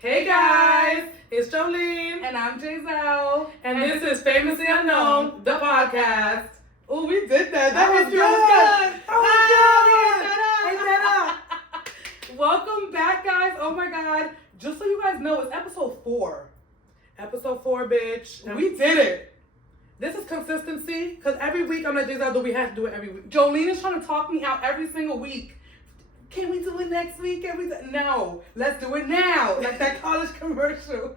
Hey guys, it's Joleen. And I'm Jeizel. And this is Famously Unknown, the podcast. Oh, we did that. That was good. That Welcome back, guys. Oh my God. Just so you guys know, it's episode 4. Episode 4, bitch. And we did it. This is consistency, because every week I'm like, Jeizel, do we have to do it every week? Jolene is trying to talk me out every single week. Can we do it next week? No, let's do it now. Like that college commercial.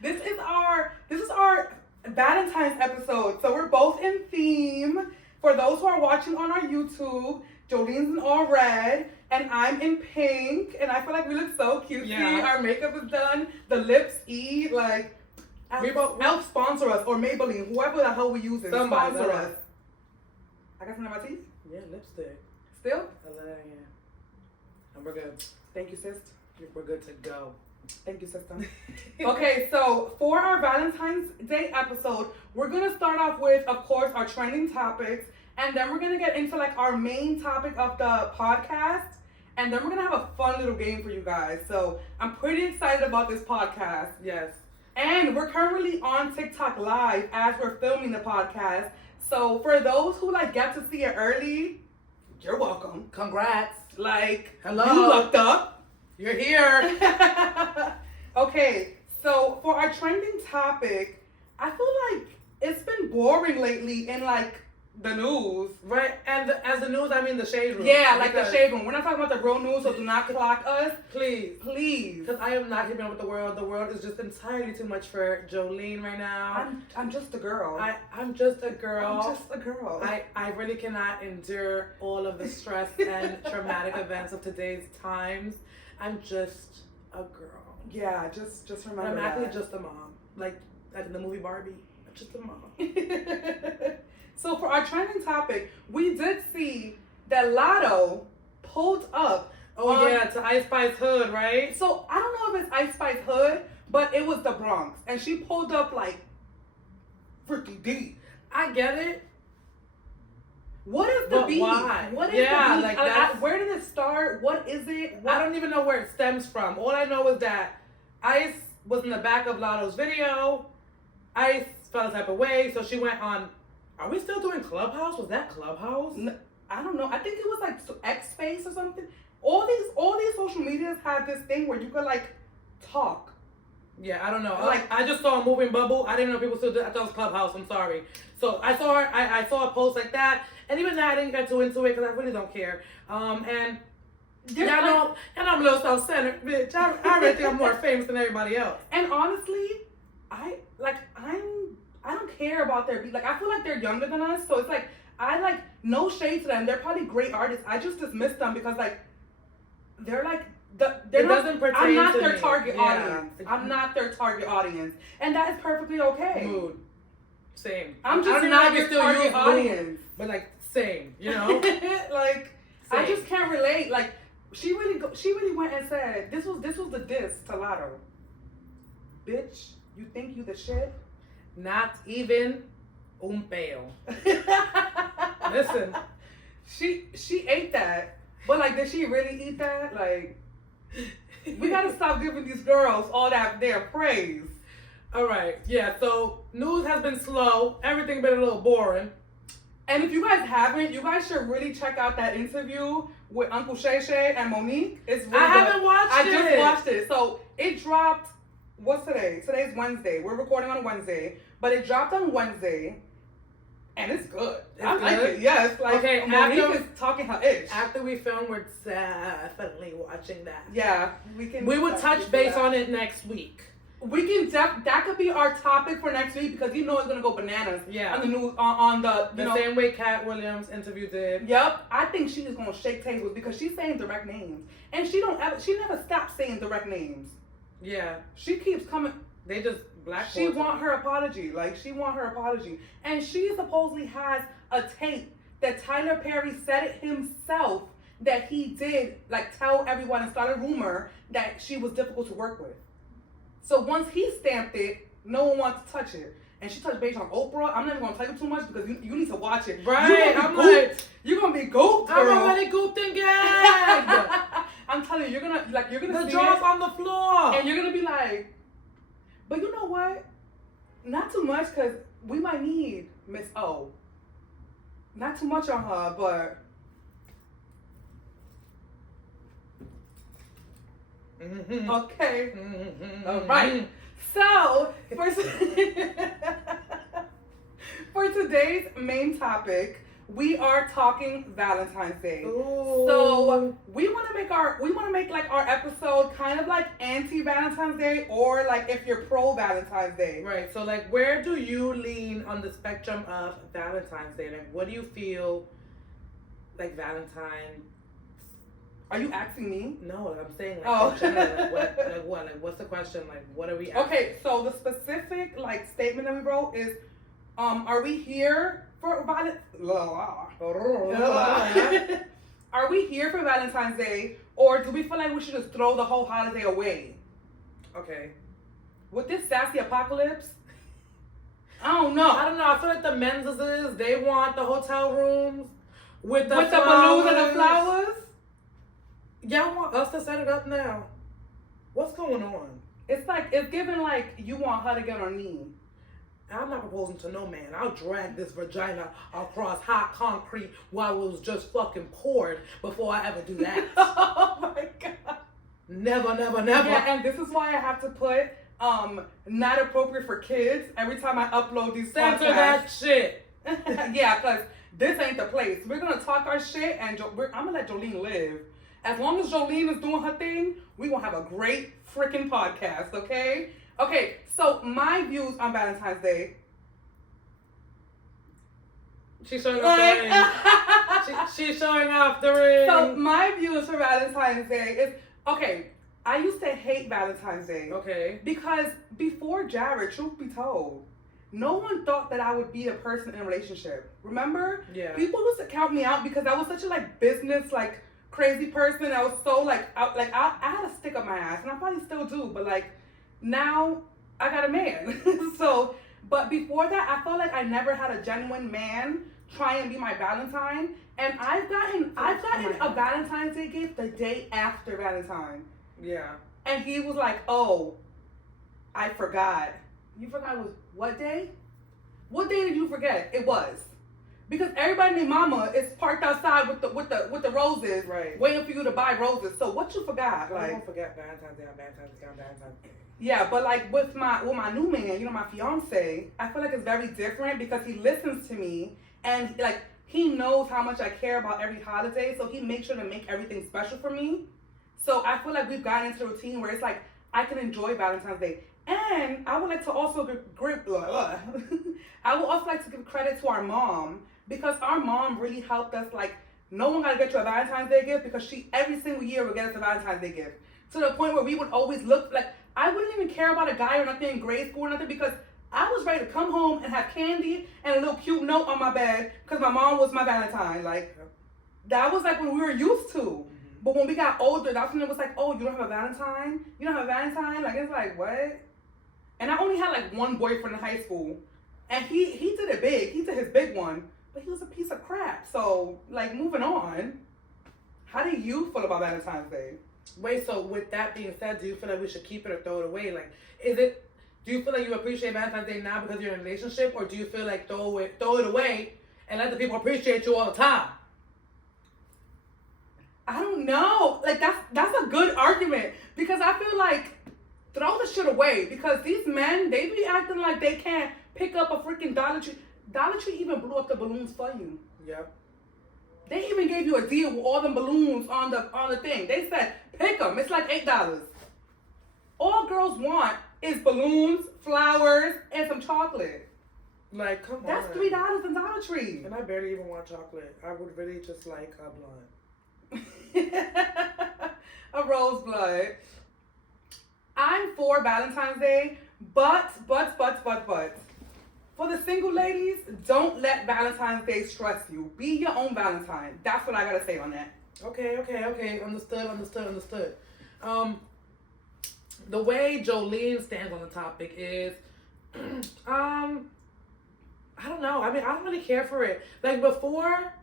This is our Valentine's episode. So we're both in theme. For those who are watching on our YouTube, Jolene's in all red and I'm in pink. And I feel like we look so cute. Yeah. Our makeup is done. The lips eat like Elf sponsor us, or Maybelline, whoever the hell we use it. Somebody Sponsor us. I got some in my teeth. Yeah, lipstick. Still? Yeah. And we're good. Thank you, sis. We're good to go. Thank you, sister. Okay, so for our Valentine's Day episode, we're going to start off with, of course, our trending topics. And then we're going to get into like our main topic of the podcast. And then we're going to have a fun little game for you guys. So I'm pretty excited about this podcast. Yes. And we're currently on TikTok Live as we're filming the podcast. So for those who like get to see it early, you're welcome. Congrats. Like, hello. You lucked up. You're here. Okay, so for our trending topic, I feel like it's been boring lately in like the news. Right, and as the news, I mean the shade room. Yeah, like the shade room. We're not talking about the real news, so do not clock us. Please. Please. Because I am not keeping up with the world. The world is just entirely too much for Joleen right now. I'm just a girl. I'm just a girl. I'm just a girl. I really cannot endure all of the stress and traumatic events of today's times. I'm just a girl. Yeah, just remember I'm actually that. just a mom. Like in the movie Barbie. I'm just a mom. So for our trending topic, we did see that Lotto pulled up. To Ice Spice Hood, right? So I don't know if it's Ice Spice Hood, but it was the Bronx. And she pulled up like pretty deep. I get it. What is the beef? Why? What is the beef? Like where did it start? What is it? I don't even know where it stems from. All I know is that Ice was in the back of Lotto's video. Ice felt a type of way, so she went on. Are we still doing Clubhouse? Was that Clubhouse? No, I don't know. I think it was like X Space or something. All these social medias had this thing where you could like talk. Yeah, I don't know. Like I just saw a moving bubble. I didn't know people still did. I thought it was Clubhouse. I'm sorry. So I saw her. I saw a post like that, and even that I didn't get too into it because I really don't care. And y'all know I'm a little self-centered, bitch. I really think I'm more famous than everybody else. And honestly, I don't care about their beat. Like I feel like they're younger than us, so it's like no shade to them. They're probably great artists. I just dismiss them because like they're like I'm not their target audience. I'm not their target audience, and that is perfectly okay. Mood. Same. I'm just not your target audience. But like same, you know? Like same. I just can't relate. Like she really went and said this was the diss to Lotto. Bitch, you think you the shit? Not even un peo. Listen. She ate that. But like, did she really eat that? Like, we gotta stop giving these girls all that their praise. All right, yeah. So news has been slow. Everything been a little boring. And if you guys haven't, you guys should really check out that interview with Uncle Shay Shay and Monique. It's really I haven't watched it. I just watched it. So it dropped. What's today? Today's Wednesday. We're recording on Wednesday, but it dropped on Wednesday, and it's good. I like it. Yes, like okay, Monique is talking her ish. After we film, we're definitely watching that. Yeah, we can. We would touch base on it next week. We can that could be our topic for next week because you know it's gonna go bananas. Yeah. On the news on the same way Cat Williams interview did. Yep. I think she is gonna shake tables because she's saying direct names, and she never stops saying direct names. Yeah. She keeps coming. They just blackballed. She want her apology. Like she want her apology, and she supposedly has a tape that Tyler Perry said it himself that he did like tell everyone and start a rumor that she was difficult to work with. So once he stamped it, no one wants to touch it. And she touched base on Oprah. I'm not even gonna tell you too much because you need to watch it. Right. You're gonna be gooped, girl. I'm already gooped and gagged. I'm telling you, you're gonna the see jaws it. on the floor. But you know what? Not too much, because we might need Miss O. Not too much on her, but... Mm-hmm. Okay. Mm-hmm. All right. So, for today's main topic, we are talking Valentine's Day. Ooh. So we want to make like our episode kind of like anti-Valentine's Day, or like if you're pro-Valentine's Day. Right. So like, where do you lean on the spectrum of Valentine's Day? Like, what do you feel like Valentine? Are you asking me? No, I'm saying like, Oh. in general, like what? Like, what's the question? Like, what are we asking? Okay, so the specific like statement that we wrote is, are we here for Are we here for Valentine's Day, or do we feel like we should just throw the whole holiday away? Okay. With this sassy apocalypse, I don't know. I feel like the men's is they want the hotel rooms with the balloons and the flowers. Y'all want us to set it up now? What's going on? It's like, it's given like you want her to get on her knee. I'm not proposing to no man. I'll drag this vagina across hot concrete while it was just fucking poured before I ever do that. Oh my God. Never, never, never. Yeah, and this is why I have to put not appropriate for kids every time I upload these Censor podcasts. that shit. Yeah, because this ain't the place. We're going to talk our shit, and I'm going to let Joleen live. As long as Joleen is doing her thing, we're going to have a great freaking podcast, okay? Okay, so my views on Valentine's Day. She's showing off the ring. She's showing off the ring. So my views for Valentine's Day is, okay, I used to hate Valentine's Day. Okay. Because before Jared, truth be told, no one thought that I would be a person in a relationship. Remember? Yeah. People used to count me out because I was such a like business like crazy person. I was so like I had a stick up my ass, and I probably still do, but like now I got a man. So, but before that, I felt like I never had a genuine man try and be my Valentine. And I've gotten a Valentine's Day gift the day after Valentine. Yeah. And he was like, "Oh, I forgot." You forgot it was what day? What day did you forget? It was. Because everybody named Mama is parked outside with the roses, right, waiting for you to buy roses. So what you forgot? I don't forget Valentine's Day on Valentine's Day on Valentine's Day. Yeah, but like with my new man, you know, my fiance, I feel like it's very different because he listens to me and like he knows how much I care about every holiday, so he makes sure to make everything special for me. So I feel like we've gotten into a routine where it's like I can enjoy Valentine's Day. And I would like to also I would also like to give credit to our mom, because our mom really helped us. Like, no one got to get you a Valentine's Day gift, because she every single year would get us a Valentine's Day gift. To the point where we would always look like, I wouldn't even care about a guy or nothing in grade school or nothing, because I was ready to come home and have candy and a little cute note on my bed because my mom was my Valentine. Like, that was like when we were used to. But when we got older, that's when it was like, oh, you don't have a Valentine? You don't have a Valentine? Like, it's like, what? And I only had like one boyfriend in high school. And he did it big. He did his big one. But he was a piece of crap. So, like, moving on. How do you feel about Valentine's Day? Wait, so with that being said, do you feel like we should keep it or throw it away? Like, do you feel like you appreciate Valentine's Day now because you're in a relationship? Or do you feel like throw it away and let the people appreciate you all the time? I don't know. Like, that's a good argument. Because I feel like, throw the shit away. Because these men, they be acting like they can't pick up a freaking Dollar Tree. Dollar Tree even blew up the balloons for you. Yep. They even gave you a deal with all the balloons on the thing. They said, pick them. It's like $8. All girls want is balloons, flowers, and some chocolate. Like, come on. That's $3 in Dollar Tree. And I barely even want chocolate. I would really just like a blunt. A rose blood. I'm for Valentine's Day, but. For the single ladies, don't let Valentine's Day stress you. Be your own Valentine. That's what I gotta say on that. Okay. Understood. The way Joleen stands on the topic is, I don't know. I mean, I don't really care for it. Like before,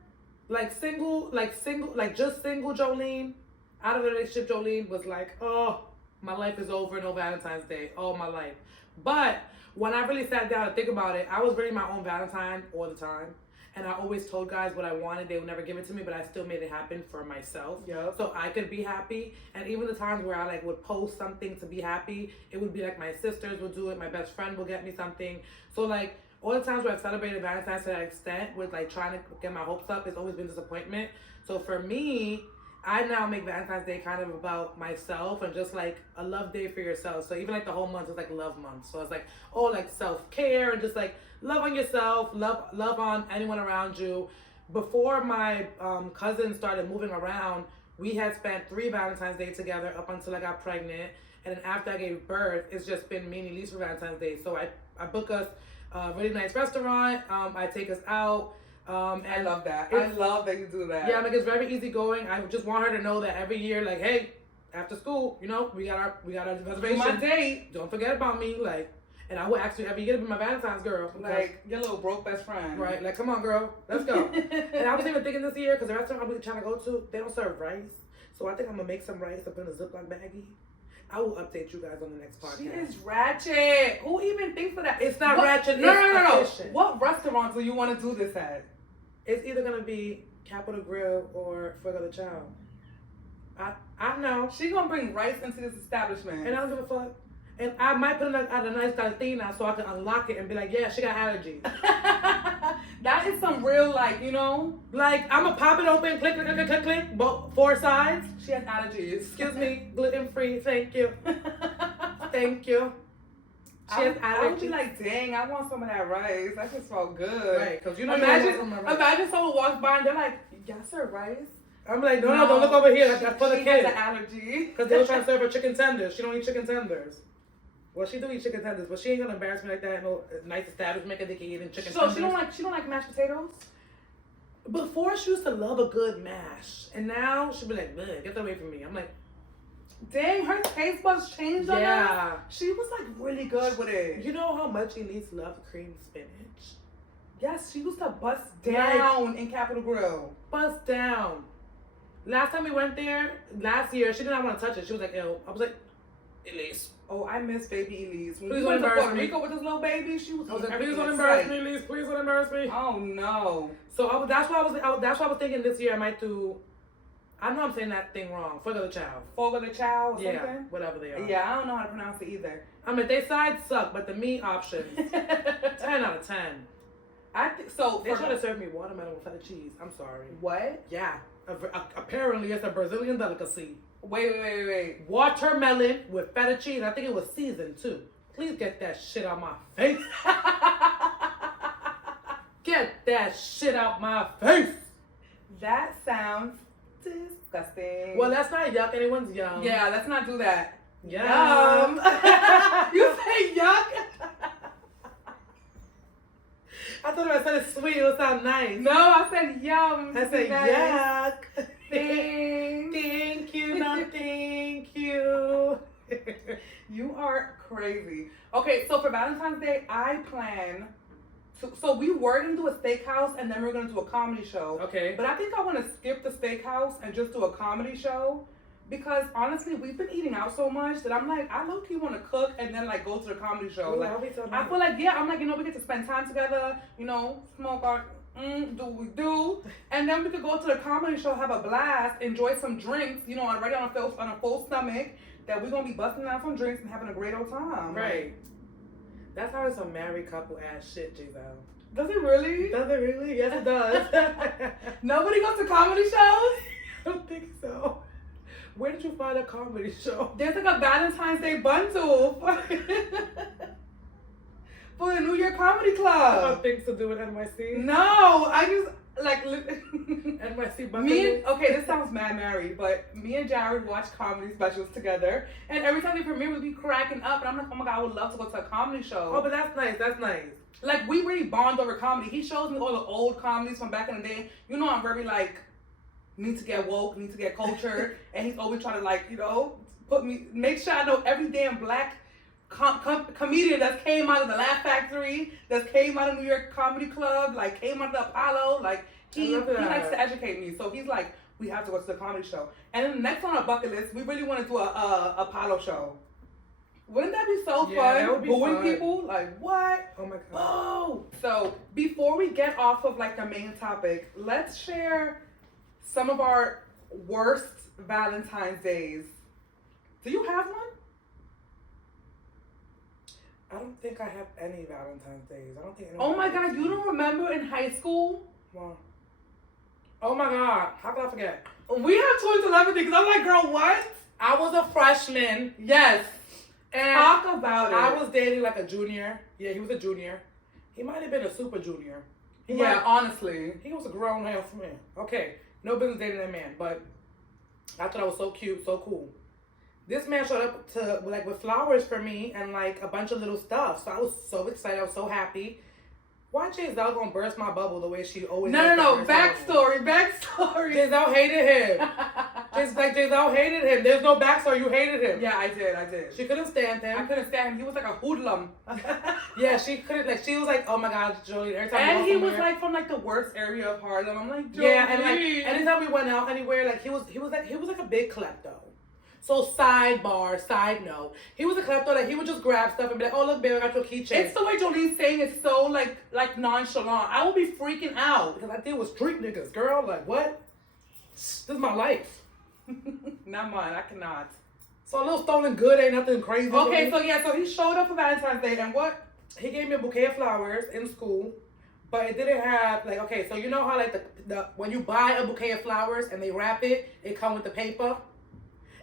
just single Jolene, out of the relationship Jolene was like, oh, My life is over, no Valentine's Day, all my life. But when I really sat down to think about it, I was really my own Valentine all the time. And I always told guys what I wanted. They would never give it to me, but I still made it happen for myself. Yep. So I could be happy. And even the times where I like would post something to be happy, it would be like my sisters would do it, my best friend will get me something. So like all the times where I've celebrated Valentine's to that extent with like trying to get my hopes up, it's always been disappointment. So for me, I now make Valentine's Day kind of about myself and just like a love day for yourself. So even like the whole month is like love month. So it's like like self-care and just like love on yourself, love on anyone around you. Before my cousin started moving around, we had spent 3 Valentine's Day together up until I got pregnant. And then after I gave birth, it's just been me and Elise for Valentine's Day. So I book us a really nice restaurant. I take us out. And I love that. I love that you do that. Yeah, like it's very easygoing. I just want her to know that every year, like, hey, after school, you know, we got our reservation. My date. Don't forget about me, like, and I will ask you every year to be my Valentine's girl. Like your little broke best friend. Right, like, come on, girl, let's go. And I was even thinking this year, because the restaurant I'm really trying to go to, they don't serve rice. So I think I'm going to make some rice and put in a Ziploc baggie. I will update you guys on the next podcast. She is ratchet. Who even thinks of that? It's not ratchet. No. Efficient. What restaurant do you want to do this at? It's either going to be Capitol Grill or Fuego de Chao. I know. She going to bring rice into this establishment. And I don't give a fuck. And I might put it at a nice cantina so I can unlock it and be like, yeah, she got allergies. That is some real, like, you know? Like, I'm going to pop it open, click, click, click, click, click, both 4 sides. She has allergies. Excuse me, gluten-free, thank you. Thank you. She has allergies. I would be like, dang, I want some of that rice. That just felt good. Right, because you know imagine someone walks by and they're like, y'all serve rice? I'm like, no, don't look over here. That's for the kid. She has an allergy. Because they were trying to serve her chicken tenders. She don't eat chicken tenders. Well, she do eat chicken tenders, but she ain't gonna embarrass me like that in no nice establishment because they can eat chicken tenders. So she don't like mashed potatoes? Before she used to love a good mash, and now she'll be like, get that away from me. I'm like, dang, her taste buds changed on her. Yeah. She was like really good with it. You know how much Elise loves cream spinach? Yes, she used to bust down in Capitol Grill. Bust down. Last time we went there, last year, she did not want to touch it. She was like, ew. I was like, Elise. Oh, I miss baby Elise. When Please we went don't to embarrass Puerto me. Rico with this little baby, she was I was like, everything please don't in embarrass sight. me, Elise. Please don't embarrass me. Oh no. So that's why I was thinking this year I might do. I know I'm saying that thing wrong. Fuego de Chao. Fogo de Chao or Yeah, something? whatever they are. Yeah, I don't know how to pronounce it either. I mean, they sides suck, but the meat options, 10 out of 10. I think so. They try to serve me watermelon with feta cheese. I'm sorry. What? Yeah. Apparently, it's a Brazilian delicacy. Wait. Watermelon with feta cheese. I think it was seasoned too. Please get that shit out my face. Get that shit out my face. That sounds disgusting. Well, that's not yuck. Anyone's yum. Yeah, let's not do that. Yum. You say yuck? I thought if I said it sweet, it would sound nice. No, I said yum. I said nice. yuck. Thanks. Thank you, no thank you. You are crazy. Okay, so for Valentine's Day, I plan to, so we were going to do a steakhouse and then we are going to do a comedy show. Okay. But I think I want to skip the steakhouse and just do a comedy show because honestly, we've been eating out so much that I'm like, I low-key want to cook and then like go to the comedy show. Ooh, like, that'll be so I nice. feel like, yeah, I'm like, you know, we get to spend time together, you know, smoke our, do we do, and then we could go to the comedy show, have a blast, enjoy some drinks, you know, already on a full stomach, that we're going to be busting out some drinks and having a great old time. Right. That's how it's a married couple ass shit, Jeizel. Does it really? Does it really? Yes, it does. Nobody goes to comedy shows? I don't think so. Where did you find a comedy show? There's like a Valentine's Day bundle for the New Year Comedy Club. Things to do with NYC? No, I just like NYC bucket me and, list? okay, this sounds mad married, but me and Jared watch comedy specials together, and every time they premiere, we be cracking up, and I'm like, oh my god, I would love to go to a comedy show. Oh, but that's nice. That's nice. Like, we really bond over comedy. He shows me all the old comedies from back in the day. You know, I'm very like, need to get woke, need to get cultured, and he's always trying to like, you know, make sure I know every damn black comedian that came out of the Laugh Factory, that came out of New York Comedy Club, like came out of the Apollo, like he likes to educate me. So he's like we have to go to the comedy show. And then next on our bucket list, we really want to do a Apollo show. Wouldn't that be so Yeah, that fun? would be Booing fun. people? Like, what? Oh my god. Boo! So, before we get off of like the main topic, let's share some of our worst Valentine's days. Do you have one? I don't think I have any Valentine's days. I don't think. Oh my god, you don't remember in high school? Wow. Oh my god, how could I forget? We have 2011 because I'm like, girl, what? I was a freshman. Yes. And Talk about it. I was dating like a junior. Yeah, he was a junior. He might have been a super junior. Honestly. He was a grown ass man. Okay, no business dating that man, but I thought I was so cute, so cool. This man showed up to like with flowers for me and like a bunch of little stuff. So I was so excited. I was so happy. Why Jeizel gonna burst my bubble the way she always does? No. Backstory. Jeizel hated him. Jeizel hated him. There's no backstory. You hated him. Yeah, I did. She couldn't stand him. I couldn't stand him. He was like a hoodlum. Yeah, she couldn't. Like she was like, oh my god, Joleen. Every time And we he go was somewhere- like from like the worst area of Harlem. I'm like, Joleen. yeah, and like anytime we went out anywhere, like he was like a big klepto. So side note, he was a klepto that he would just grab stuff and be like, oh look, babe, I got your keychain. It's the way Jolene's saying it's so like nonchalant. I will be freaking out. Because I deal with street niggas, girl. Like what? This is my life. Not mine. I cannot. So a little stolen good ain't nothing crazy. Okay, so he showed up for Valentine's Day and what? He gave me a bouquet of flowers in school, but it didn't have like, okay, so you know how like the when you buy a bouquet of flowers and they wrap it, it come with the paper.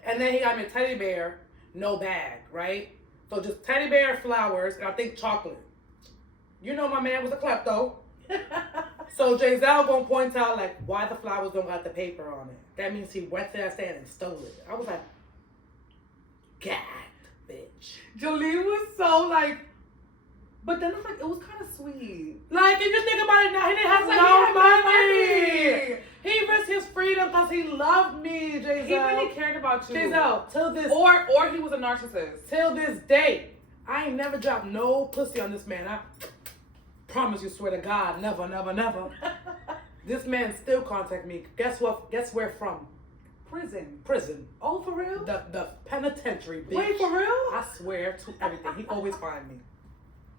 And then he got me a teddy bear, no bag, right? So just teddy bear, flowers, and I think chocolate. You know my man was a klepto. So Jeizel gonna point out like why the flowers don't got the paper on it. That means he went to that stand and stole it. I was like, God, bitch. Joleen was so like, but then it's like it was kind of sweet. Like if you think about it now, he didn't have Like, no he had no money. money. He risked his freedom because he loved me, Jeizel. He really cared about you. Jeizel, till this Or he was a narcissist. till this day, I ain't never dropped no pussy on this man. I promise you, swear to God, never, never, never. This man still contact me. Guess what? Guess where from? Prison. Oh, for real? The penitentiary, bitch. Wait, for real? I swear to everything. He always find me.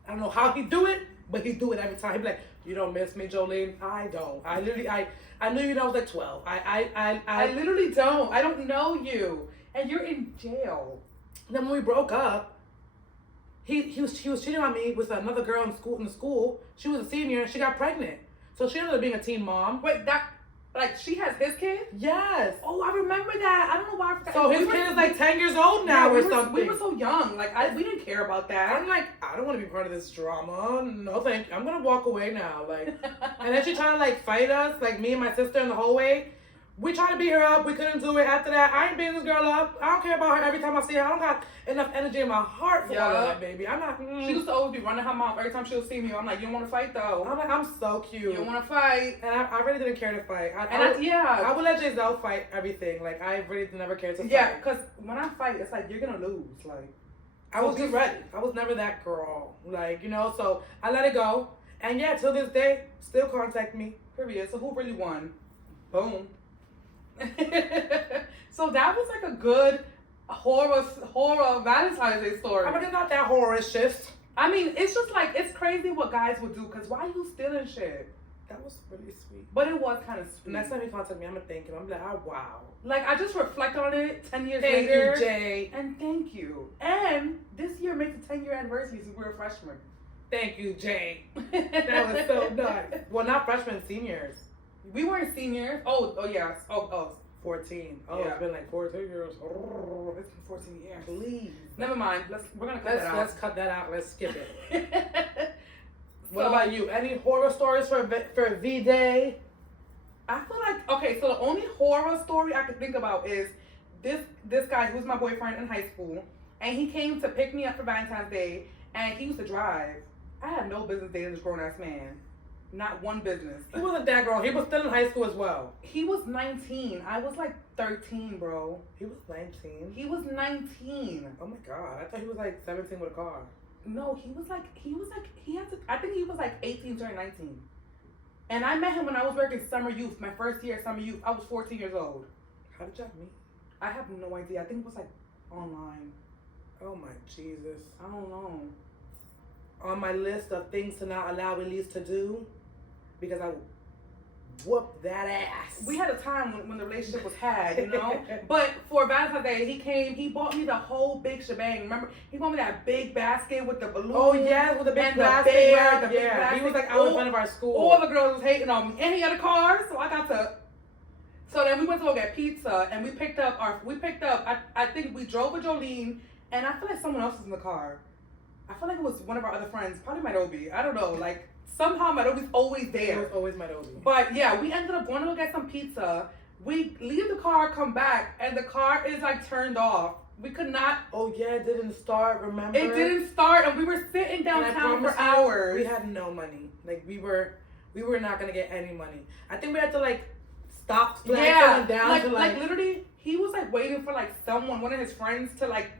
I don't know how he do it, but he do it every time. He be like, you don't miss me, Joleen? I don't. I literally, I knew you when I was like 12. I literally don't. I don't know you. And you're in jail. Then when we broke up, he was cheating on me with another girl in the school. She was a senior and she got pregnant. So she ended up being a teen mom. Wait, like she has his kid? Yes. Oh, I remember that. I don't know why I forgot. So his kid is like 10 years old now or something. We were so young. Like we didn't care about that. I'm like, I don't want to be part of this drama. No, thank you. I'm gonna walk away now. Like, and then she trying to like fight us, like me and my sister in the hallway. We tried to beat her up. We couldn't do it. After that, I ain't beating this girl up. I don't care about her every time I see her. I don't got enough energy in my heart for all of that, baby. I'm not. She used to always be running her mouth every time she'll see me. I'm like, you don't want to fight though. I'm like, I'm so cute. You don't want to fight. And I really didn't care to fight. Yeah. I would let Jeizel fight everything. Like, I really never cared to fight. Yeah, because when I fight, it's like, you're going to lose. Like, I was just ready. I was never that girl. Like, you know, so I let it go. And yeah, till this day, still contact me. Period. So who really won? Boom. So that was like a good horror Valentine's Day story. I mean, it's not that horror-ish shit. I mean, it's just like, it's crazy what guys would do, because why you stealing shit? That was really sweet. But it was kind of sweet. Next time he contacts me, I'm gonna thank him. I'm like, oh, wow. Like, I just reflect on it 10 years Thank later. you, Jay. And thank you. And this year makes a 10-year anniversary since we were freshmen. Thank you, Jay. That was so nice. Well, not freshmen, seniors. We weren't seniors. Oh, yes. Oh. 14. Oh, Yeah. It's been like 14 years. Oh, It's been 14 years. please. Never mind. We're gonna cut that out. Let's cut that out. Let's skip it. What So- about you? Any horror stories for V-Day? I feel like, okay, so the only horror story I could think about is this guy who was my boyfriend in high school, and he came to pick me up for Valentine's Day, and he used to drive. I had no business dating this grown-ass man. Not one business. He wasn't that grown. He was still in high school as well. He was 19. I was like 13, bro. He was 19. He was 19. Oh my god. I thought he was like 17 with a car. No, he was like, he had to, I think he was like 18 turning 19. And I met him when I was working summer youth, my first year at summer youth. I was 14 years old. How did y'all meet? I have no idea. I think it was like online. Oh my Jesus. I don't know. On my list of things to not allow Elise to do, because I will whoop that ass. We had a time when the relationship was had, you know? But for Valentine's Day, he came, he bought me the whole big shebang. Remember? He bought me that big basket with the balloon. Oh, yes, with the big and plastic. the bear, Yeah, the big yeah. plastic. He was like out in front of our school. All the girls was hating on me. And he had a car, so I got to. So then we went to go get pizza, and we picked up, I think we drove with Joleen, and I feel like someone else was in the car. I feel like it was one of our other friends, probably Midobi. I don't know, like, somehow Midobi's always there. It was always Midobi. But yeah, we ended up going to go get some pizza. We leave the car, come back, and the car is like turned off. We could not. Oh yeah, it didn't start, remember? It didn't start, and we were sitting downtown for hours. We had no money. Like, we were not going to get any money. I think we had to, like, stop flagging down like, to, like, literally, he was, like, waiting for, like, someone, one of his friends to, like,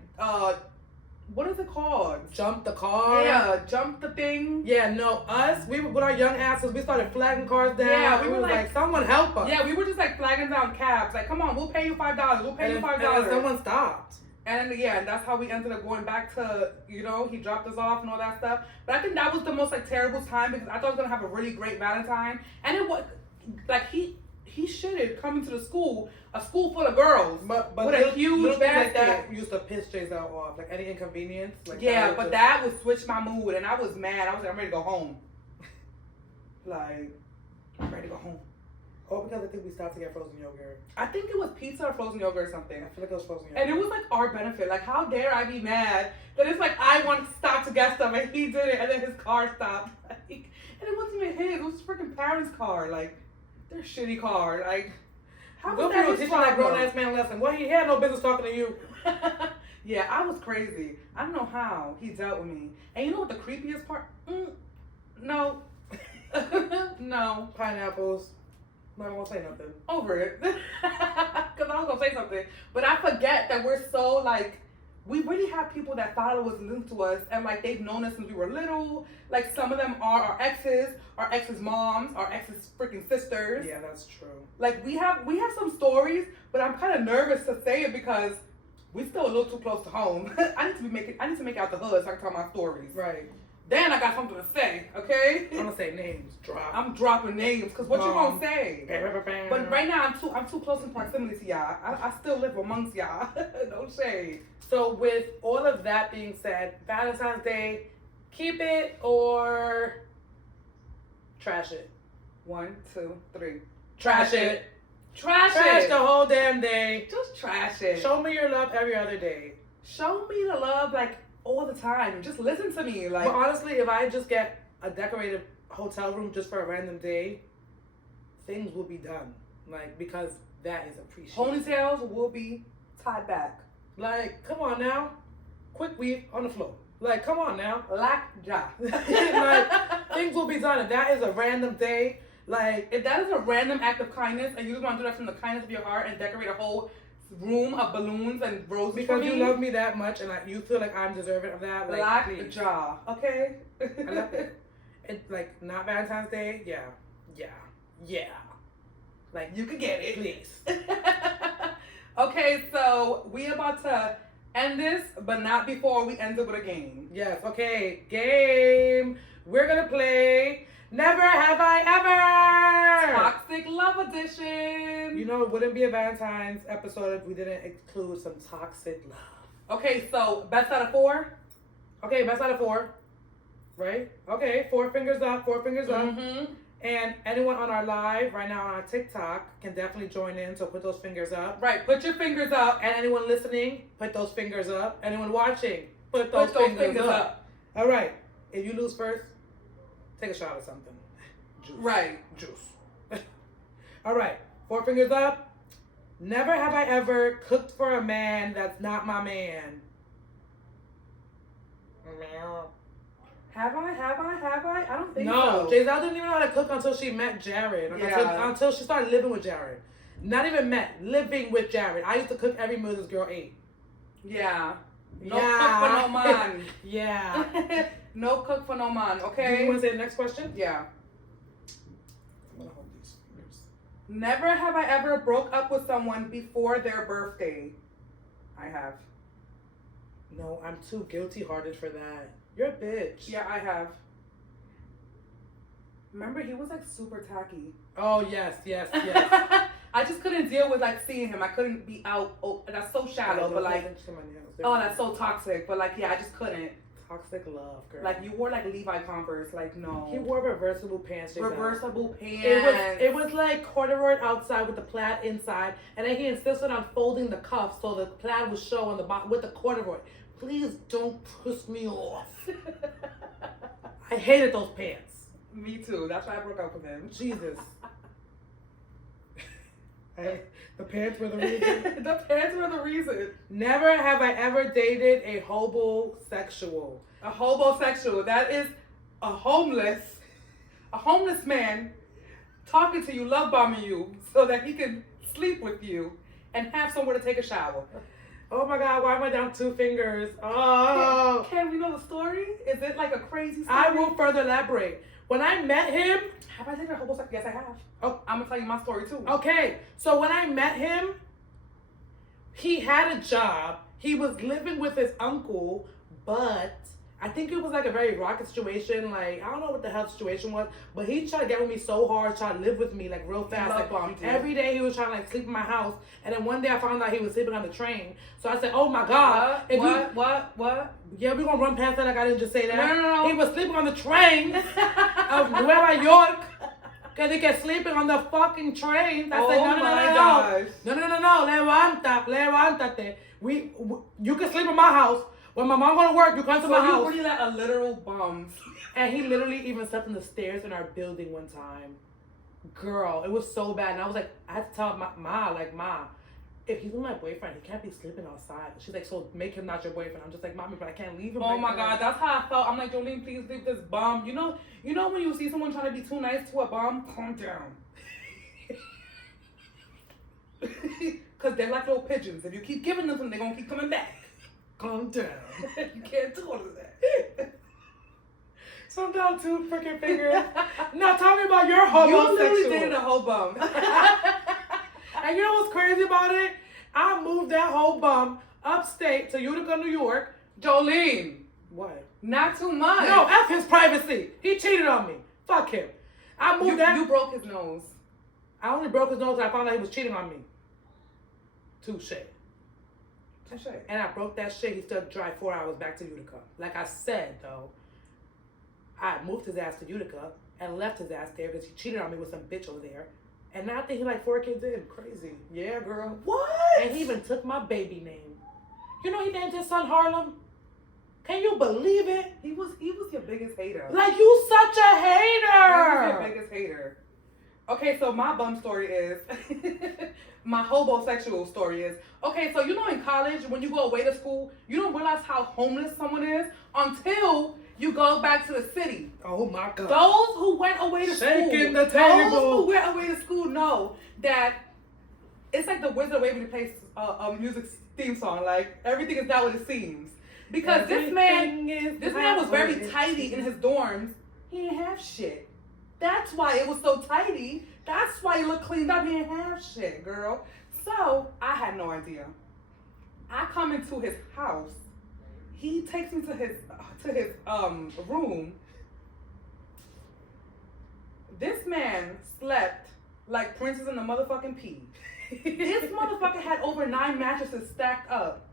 what is it called? Jump the car. Yeah, jump the thing. Yeah, no, we were with our young asses, we started flagging cars down. Yeah, we were were like, someone help us. Yeah, we were just like flagging down cabs. Like, come on, we'll pay you $5. We'll pay you $5. And someone stopped. And yeah, that's how we ended up going back to, you know, he dropped us off and all that stuff. But I think that was the most like terrible time because I thought I was gonna have a really great Valentine. And it was like he shitted coming to the school, a school full of girls, but with a huge basket. Like that used to piss Jeizel off, like any inconvenience. Like yeah, but that would switch my mood, and I was mad. I was like, I'm ready to go home. Like, I'm ready to go home. Oh, because I think we stopped to get frozen yogurt. I think it was pizza or frozen yogurt or something. I feel like it was frozen yogurt. And it was like our benefit. Like, how dare I be mad that it's like I want to stop to get stuff and he did it, and then his car stopped. Like, and it wasn't even his. It was his freaking parents' car. Like, their shitty car. Like, how was that his teaching that grown ass man lesson? Well, he had no business talking to you. Yeah, I was crazy. I don't know how he dealt with me. And you know what the creepiest part? No. No. Pineapples. I won't say nothing. Over it. Because I was going to say something. But I forget that we're so, like, we really have people that follow us and listen to us. And, like, they've known us since we were little. Like, some of them are our ex's moms, our ex's freaking sisters. Yeah, that's true. Like, we have some stories, but I'm kind of nervous to say it because we're still a little too close to home. I need to make out the hood so I can tell my stories. Right. Then I got something to say, okay? I'm gonna say names. Drop. I'm dropping names, because what you gonna say? But right now, I'm too close in proximity to y'all. I still live amongst y'all. No shade. So with all of that being said, Valentine's Day, keep it or trash it? 1, 2, 3. Trash it. Trash Trash it. the whole damn day. Just trash it. Show me your love every other day. Show me the love, like, all the time. Just listen to me. Like, but honestly, if I just get a decorated hotel room just for a random day, things will be done. Like, because that is appreciated. Ponytails will be tied back. Like, come on now. Quick weave on the floor. Like, come on now. Lockjaw. Like, things will be done. If that is a random day, like, if that is a random act of kindness and you just want to do that from the kindness of your heart and decorate a whole room of balloons and roses because for me, you love me that much and you feel like I'm deserving of that, like, lockjaw. Okay? I love it. It's like, not Valentine's Day? Yeah. Like, you could get it, please. Okay, so we about to end this, but not before we end it with a game. Yes, okay, game. We're gonna play Never Have I Ever! Toxic Love Edition. You know, it wouldn't be a Valentine's episode if we didn't include some toxic love. Okay, so best out of 4? Okay, best out of 4. Right? Okay, 4 fingers up, 4 fingers up. Mm-hmm. And anyone on our live right now on our TikTok can definitely join in, so put those fingers up. Right, put your fingers up. And anyone listening, put those fingers up. Anyone watching, put those fingers up. All right, if you lose first, take a shot of something. Juice. Right. Juice. All right, 4 fingers up. Never have I ever cooked for a man that's not my man. Have I? I don't think no, so. Jeizel didn't even know how to cook until she met Jared. Until she started living with Jared. Not even met, living with Jared. I used to cook every meal this girl ate. Yeah. No cook for no man. Yeah. No cook for no man, okay? Do you want to say the next question? Yeah. Never have I ever broke up with someone before their birthday. I have. No, I'm too guilty-hearted for that. You're a bitch. Yeah, I have. Remember, he was like super tacky. Oh, yes. I just couldn't deal with like seeing him. I couldn't be out. Oh, that's so shallow, but like, oh, that's so toxic. But like, yeah, I just couldn't. Toxic love, girl. Like, you wore like Levi Converse. Like, no. He wore reversible pants. Reversible pants. It was like corduroy outside with the plaid inside, and then he insisted on folding the cuffs so the plaid would show on the bottom with the corduroy. Please don't piss me off. I hated those pants. Me too. That's why I broke up with him. Jesus. The pants were the reason. The pants were the reason. Never have I ever dated a hobosexual. A hobosexual. That is a homeless man talking to you, love bombing you, so that he can sleep with you and have somewhere to take a shower. Oh my God, why am I down 2 fingers? Oh. Can we know the story? Is it like a crazy story? I will further elaborate. When I met him... Have I dated a homosexual? Yes, I have. Oh, I'm going to tell you my story too. Okay, so when I met him, he had a job. He was living with his uncle, but I think it was like a very rocket situation. Like, I don't know what the hell the situation was, but he tried to get with me so hard, tried to live with me like real fast. Like, every day he was trying to like sleep in my house. And then one day I found out he was sleeping on the train. So I said, oh my God. What? Yeah, we're going to run past that like I didn't just say that. No. He was sleeping on the train of Nueva York. Because he kept sleeping on the fucking train. I said, no. Levántate. You can sleep in my house. When my mom go to work, you come to my house. So you really like a literal bum. And he literally even slept on the stairs in our building one time. Girl, it was so bad. And I was like, I had to tell Ma, if he's with my boyfriend, he can't be sleeping outside. She's like, so make him not your boyfriend. I'm just like, Mommy, but I can't leave him. Oh my God, that's how I felt. I'm like, Joleen, please leave this bum. You know when you see someone trying to be too nice to a bum? Calm down. Because they're like little pigeons. If you keep giving them something, they're going to keep coming back. Calm down. You can't do all of that. So I'm down 2 freaking fingers. Now tell me about your homosexual. You literally dated a whole bum. And you know what's crazy about it? I moved that whole bum upstate to Utica, New York. Joleen. What? Not too much. No, F his privacy. He cheated on me. Fuck him. I moved that. You broke his nose. I only broke his nose when I found out he was cheating on me. Touche. And I broke that shit. He still drive 4 hours back to Utica. Like I said, though, I moved his ass to Utica and left his ass there because he cheated on me with some bitch over there. And now I think he like 4 kids in. Crazy. Yeah, girl. What? And he even took my baby name. You know he named his son Harlem? Can you believe it? He was your biggest hater. Like, you such a hater. He was your biggest hater. Okay, so my bum story is, my hobosexual story is, okay, so you know in college, when you go away to school, you don't realize how homeless someone is until you go back to the city. Oh my God. Those who went away to Shaking school, the table. those who went away to school know that it's like the Wizard of Waverly Place music theme song. Like, everything is not what it seems. Because this man was very tidy in his dorms. He didn't have shit. That's why it was so tidy. That's why he looked cleaned up. He didn't have shit, girl. So I had no idea. I come into his house. He takes me to his room. This man slept like Princess in the motherfucking pea. This motherfucker had over 9 mattresses stacked up.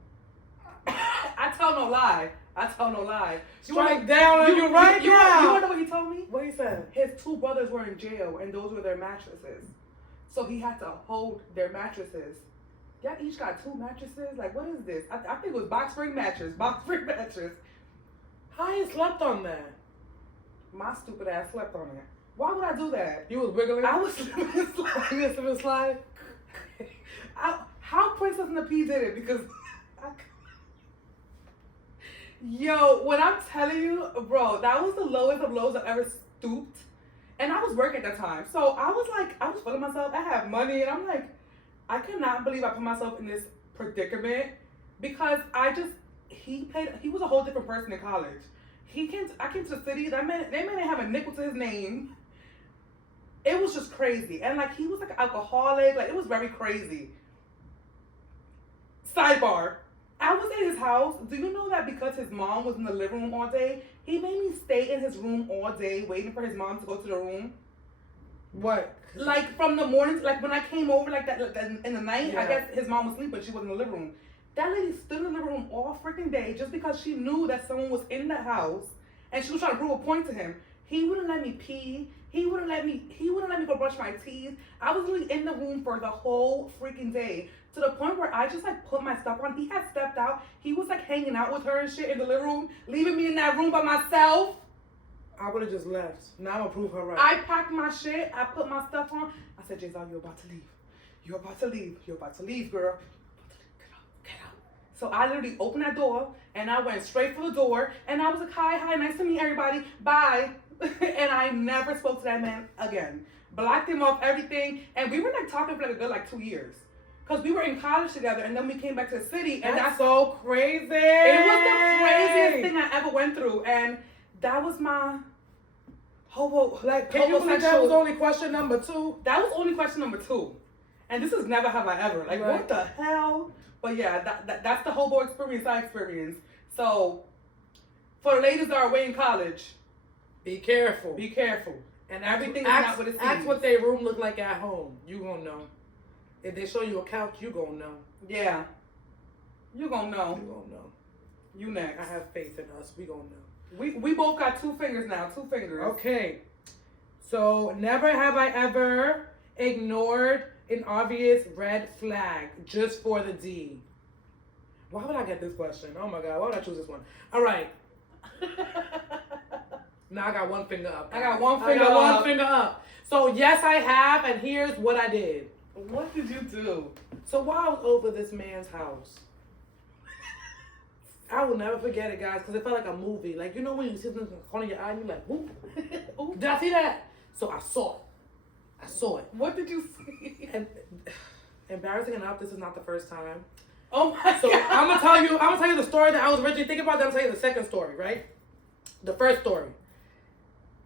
I tell no lie. Strike down on you right now. You want to know what he told me? What he said? His 2 brothers were in jail, and those were their mattresses. So he had to hold their mattresses. Y'all each got 2 mattresses? Like, what is this? I think it was box spring mattress. How you slept on that? My stupid ass slept on it. Why would I do that? You was wiggling? I was slipping and sliding. You was slipping and sliding? How Princess and the Pea did it? Because yo, when I'm telling you, bro, that was the lowest of lows I've ever stooped. And I was working at that time. So I was feeling myself. I have money. And I'm like, I cannot believe I put myself in this predicament. Because he was a whole different person in college. I came to the city. They may not have a nickel to his name. it was just crazy. And like he was like alcoholic, like it was very crazy. Sidebar. I was at his house. Do you know that because his mom was in the living room all day, he made me stay in his room all day waiting for his mom to go to the room? What? Like from the morning, like when I came over, like that in the night, Yeah. I guess his mom was sleeping, she was in the living room. That lady stood in the living room all freaking day just because she knew that someone was in the house and she was trying to prove a point to him. He wouldn't let me pee. He wouldn't let me go brush my teeth. I was literally in the room for the whole freaking day. To the point where I just like put my stuff on. He had stepped out. He was like hanging out with her and shit in the living room, leaving me in that room by myself. I would have just left. Now I'm gonna prove her right. I packed my shit. I put my stuff on. I said, Jeizel, you're about to leave. You're about to leave. You're about to leave, girl. Get out. So I literally opened that door and I went straight for the door and I was like, hi, nice to meet everybody. Bye. And I never spoke to that man again. Blocked him off everything. And we were like talking for like a good like 2 years. Because we were in college together and then we came back to the city. And that's so crazy. It was the craziest thing I ever went through. And that was my homo. Like, can you believe that was only question number 2? That was only question number 2. And this is never have I ever. Like, right. What the hell? But yeah, that's the hobo experience I experienced. So, for the ladies that are away in college, be careful. Be careful. And everything is not what it seems. Ask what their room look like at home. You gonna know. If they show you a couch, you gonna know. Yeah. You gonna know. You gonna know. You next. I have faith in us. We gonna know. We both got 2 fingers now. 2 fingers. Okay. So, never have I ever ignored an obvious red flag just for the D. Why would I get this question? Oh my God. Why would I choose this one? All right. Now I got 1 finger up. I got one finger up. So, yes, I have. And here's what I did. What did you do? So while I was over this man's house, I will never forget it, guys, because it felt like a movie. Like, you know when you see something in the corner of your eye and you're like, whoop, ooh, did I see that? So I saw it. What did you see? And embarrassing enough, this is not the first time. Oh my God. So I'm gonna tell you the story that I was originally thinking about, then I'm gonna tell you the second story, right? The first story.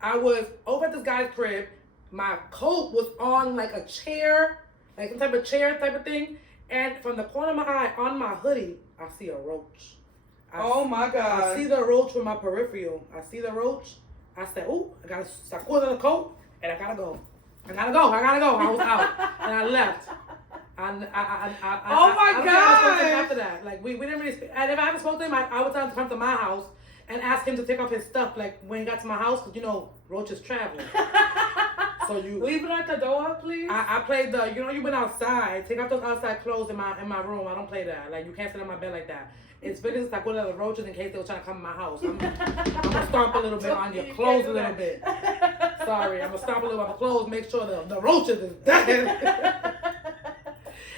I was over at this guy's crib. My coat was on like a chair, like some type of chair type of thing. And from the corner of my eye on my hoodie, I see a roach. Oh my God. I see the roach from my peripheral. I see the roach. I said, ooh, I gotta put on the coat and I gotta go. I was out and I left. Oh my God. After that, like we didn't really speak. And if I haven't spoken to him, I would tell him to come to my house and ask him to take off his stuff, like when he got to my house, because you know roaches travel. So you leave it at the door, please. I played the, you know, you went outside. Take out those outside clothes in my room. I don't play that. Like you can't sit on my bed like that. It's because I put out the roaches in case they were trying to come in my house. I'm gonna stomp a little bit on your clothes a little bit. Sorry, I'm gonna stomp a little on the clothes. Make sure the roaches is dead.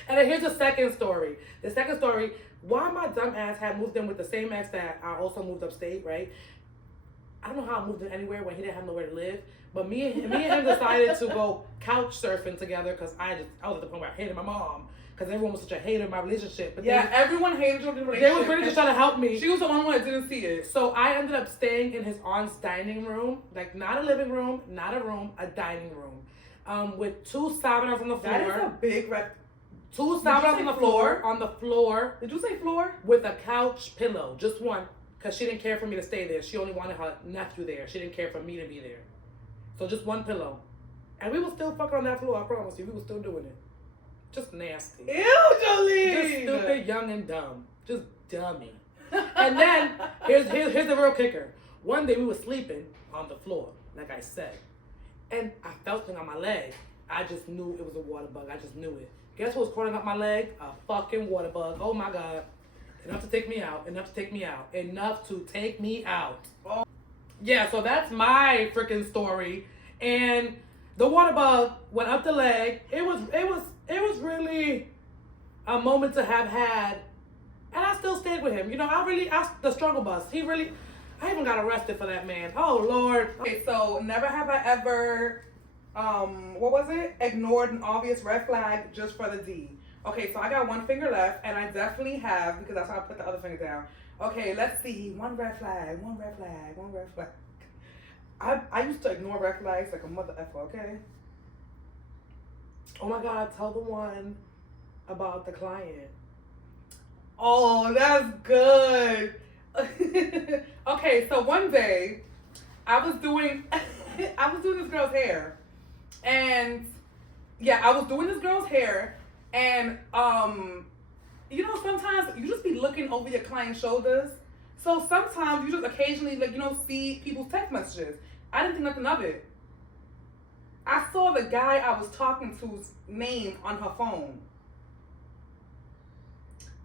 And then here's the second story. The second story, why my dumb ass had moved in with the same ex that I also moved upstate, right? I don't know how I moved in anywhere when he didn't have nowhere to live. But me and him decided to go couch surfing together because I was at the point where I hated my mom because everyone was such a hater in my relationship. But yeah, everyone hated your relationship. They were really just trying to help me. She was the only one that didn't see it. So I ended up staying in his aunt's dining room, like not a living room, not a room, a dining room, with 2 sábanas on the floor. That is a big rep. 2 sábanas on the floor. On the floor. Did you say floor? With a couch pillow, just one, because she didn't care for me to stay there. She only wanted her nephew there. She didn't care for me to be there. So just one pillow. And we were still fucking on that floor, I promise you. We were still doing it. Just nasty. Ew, Joleen! Just stupid, young, and dumb. Just dummy. And then, here's the real kicker. One day we were sleeping on the floor, like I said. And I felt something on my leg. I just knew it was a water bug. I just knew it. Guess what was crawling up my leg? A fucking water bug. Oh my God. Enough to take me out. Enough to take me out. Enough to take me out. Oh. Yeah, so that's my freaking story. And the water bug went up the leg. It was really a moment to have had. And I still stayed with him. You know, the struggle bus. I even got arrested for that man. Oh Lord. Okay, so never have I ever, what was it? Ignored an obvious red flag just for the D. Okay, so I got 1 finger left, and I definitely have, because that's how I put the other finger down. Okay, let's see. 1 red flag. I used to ignore red flags like a mother effer, okay? Oh my God, tell the one about the client. Oh, that's good. Okay, so one day I was doing this girl's hair. And yeah, I was doing this girl's hair, and you know, sometimes you just be looking over your client's shoulders. So sometimes you just occasionally, like, you know, see people's text messages. I didn't think nothing of it. I saw the guy I was talking to's name on her phone.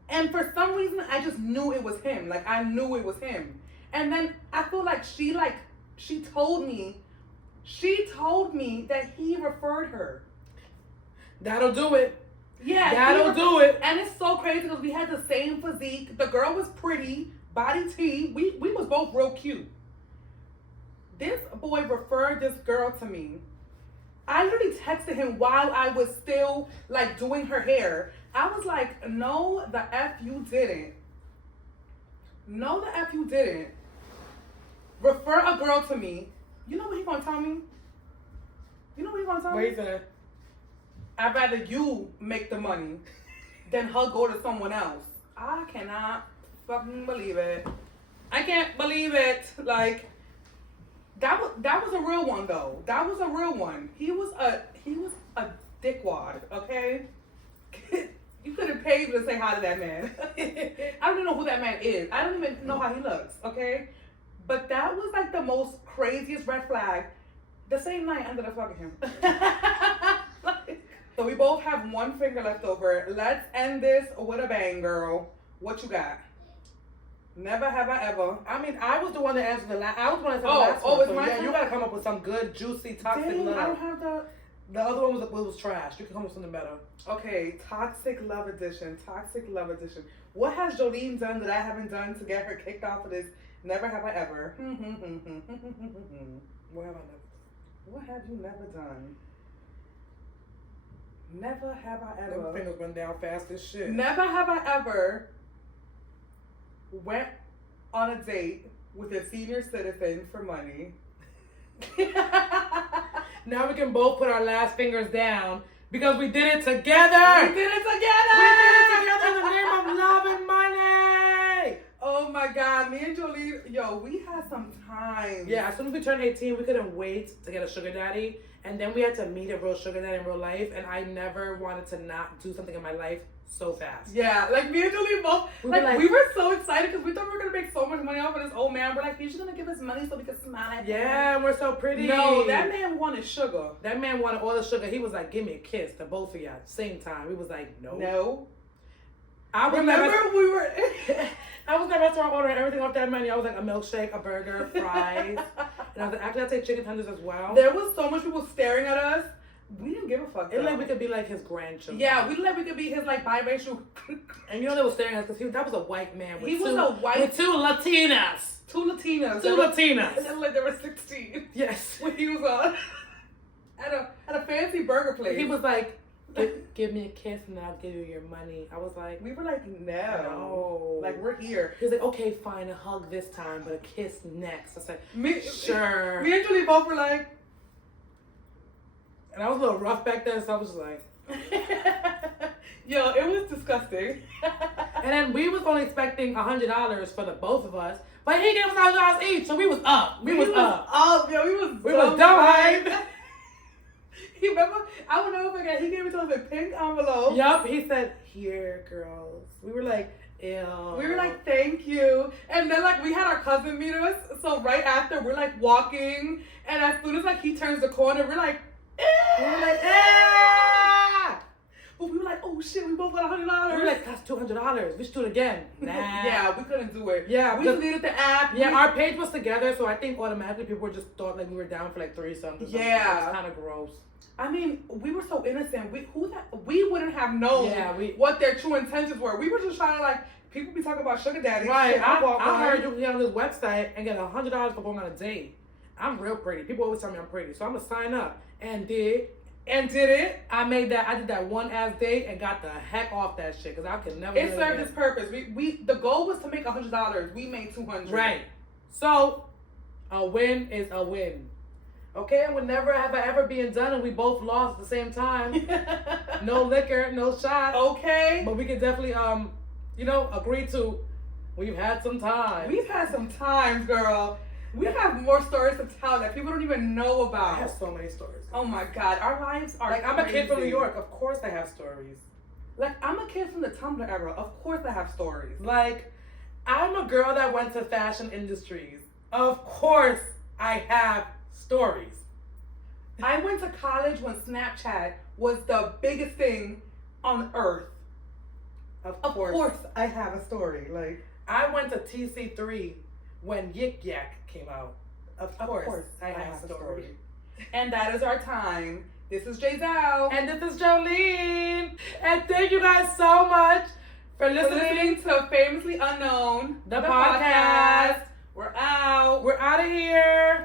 And for some reason, I just knew it was him. Like, I knew it was him. And then I feel like she told me that he referred her. That'll do it. Yeah. That'll do it. And it's so crazy because we had the same physique. The girl was pretty, body T. We was both real cute. This boy referred this girl to me. I literally texted him while I was still, like, doing her hair. I was like, no, the F you didn't. No, the F you didn't. Refer a girl to me. You know what he gonna tell me? You know what he gonna tell me? What he said? I'd rather you make the money than her go to someone else. I cannot fucking believe it. I can't believe it. Like, that was a real one though. That was a real one. He was a dickwad, okay? You couldn't pay me to say hi to that man. I don't even know who that man is. I don't even know how he looks, okay? But that was like the most craziest red flag. The same night I ended up fucking him. So we both have one finger left over. Let's end this with a bang, girl. What you got? Never have I ever. I mean, I was the one that answered the last. I was the one that answered the last one. It's so my yeah, turn? you gotta come up with some good, juicy, toxic Dang, love. I don't have the. The other one was trash. You can come up with something better. Okay, toxic love edition. Toxic love edition. What has Joleen done that I haven't done to get her kicked off of this? Never have I ever. What have I never? What have you never done? Never have I Them ever. fingers went down fast as shit. Never have I ever went on a date with a senior citizen for money. Now we can both put our last fingers down because we did it together. We did it together. We did it together in the name of love and money. Oh my God, me and Joleen, yo, we had some time. Yeah, as soon as we turned 18, we couldn't wait to get a sugar daddy. And then we had to meet a real sugar daddy in real life. And I never wanted to not do something in my life so fast. Yeah, like me and Joleen both, we were so excited because we thought we were going to make so much money off of this old man. We're like, he's just going to give us money so we can smile at him. Yeah, we're so pretty. No, that man wanted sugar. That man wanted all the sugar. He was like, give me a kiss to both of y'all at the same time. We was like, no. No. I was Remember we were... I was at the restaurant ordering everything off that menu. I was like, a milkshake, a burger, fries. And I was like, actually, I'll take chicken tenders as well. There was so much people staring at us. We didn't give a fuck. It like we could be like his grandchildren. Yeah, we like we could be his like biracial. And you know they were staring at us because that was a white man with He was a white with two Latinas. Two Latinas. Two Latinas. And then like they were 16. Yes. When he was at a fancy burger place. He was like, give me a kiss and I'll give you your money. I was like, we were like, no. Like, we're here. He was like, okay, fine, a hug this time, but a kiss next. I was like, sure. Me and Julie both were like, and I was a little rough back then, so I was just like, yo, it was disgusting. And then we was only expecting $100 for the both of us, but he gave us $100 each, so we was up. We was up. Yo, we was dumb hype. He remember? I will never forget. He gave it to us in pink envelope. Yup. He said, "Here, girls." We were like, "Ew." We were like, "Thank you." And then like we had our cousin meet us. So right after we're like walking, and as soon as like he turns the corner, we're like, We were like, "Ah!" But we were like, "Oh shit, we both got $100." We were like, "That's $200. We should do it again." Nah. Yeah, we couldn't do it. Yeah, we just needed the app. Yeah, our page was together, so I think automatically people just thought like we were down for like threesomes. Yeah, it's kind of gross. I mean, we were so innocent. We wouldn't have known what their true intentions were. We were just trying to like people be talking about sugar daddy. Right. Shit, I heard you can get on this website and get $100 for going on a date. I'm real pretty. People always tell me I'm pretty, so I'm gonna sign up and did it. I did that one ass date and got the heck off that shit because I could never. It served its purpose. The goal was to make $100. We made $200. Right. So a win is a win. Okay, and would never have I ever being done, and we both lost at the same time. No liquor, no shot. Okay. But we could definitely, agree to. We've had some time. We've had some times, girl. We have more stories to tell that people don't even know I about. have so many stories. Oh my God, our lives are Like, I'm a kid from New crazy. York. Of course I have stories. Like, I'm a kid from the Tumblr era. Of course I have stories. Like, I'm a girl that went to fashion industries. Of course I have stories. I went to college when Snapchat was the biggest thing on earth. Of Of course. course I have a story. Like, I went to TC3 when Yik Yak came out. Of course I have a story. And that is our time. This is Jeizel. And this is Joleen. And thank you guys so much for For listening. listening to Famously Unknown, The podcast. We're out. We're out of here.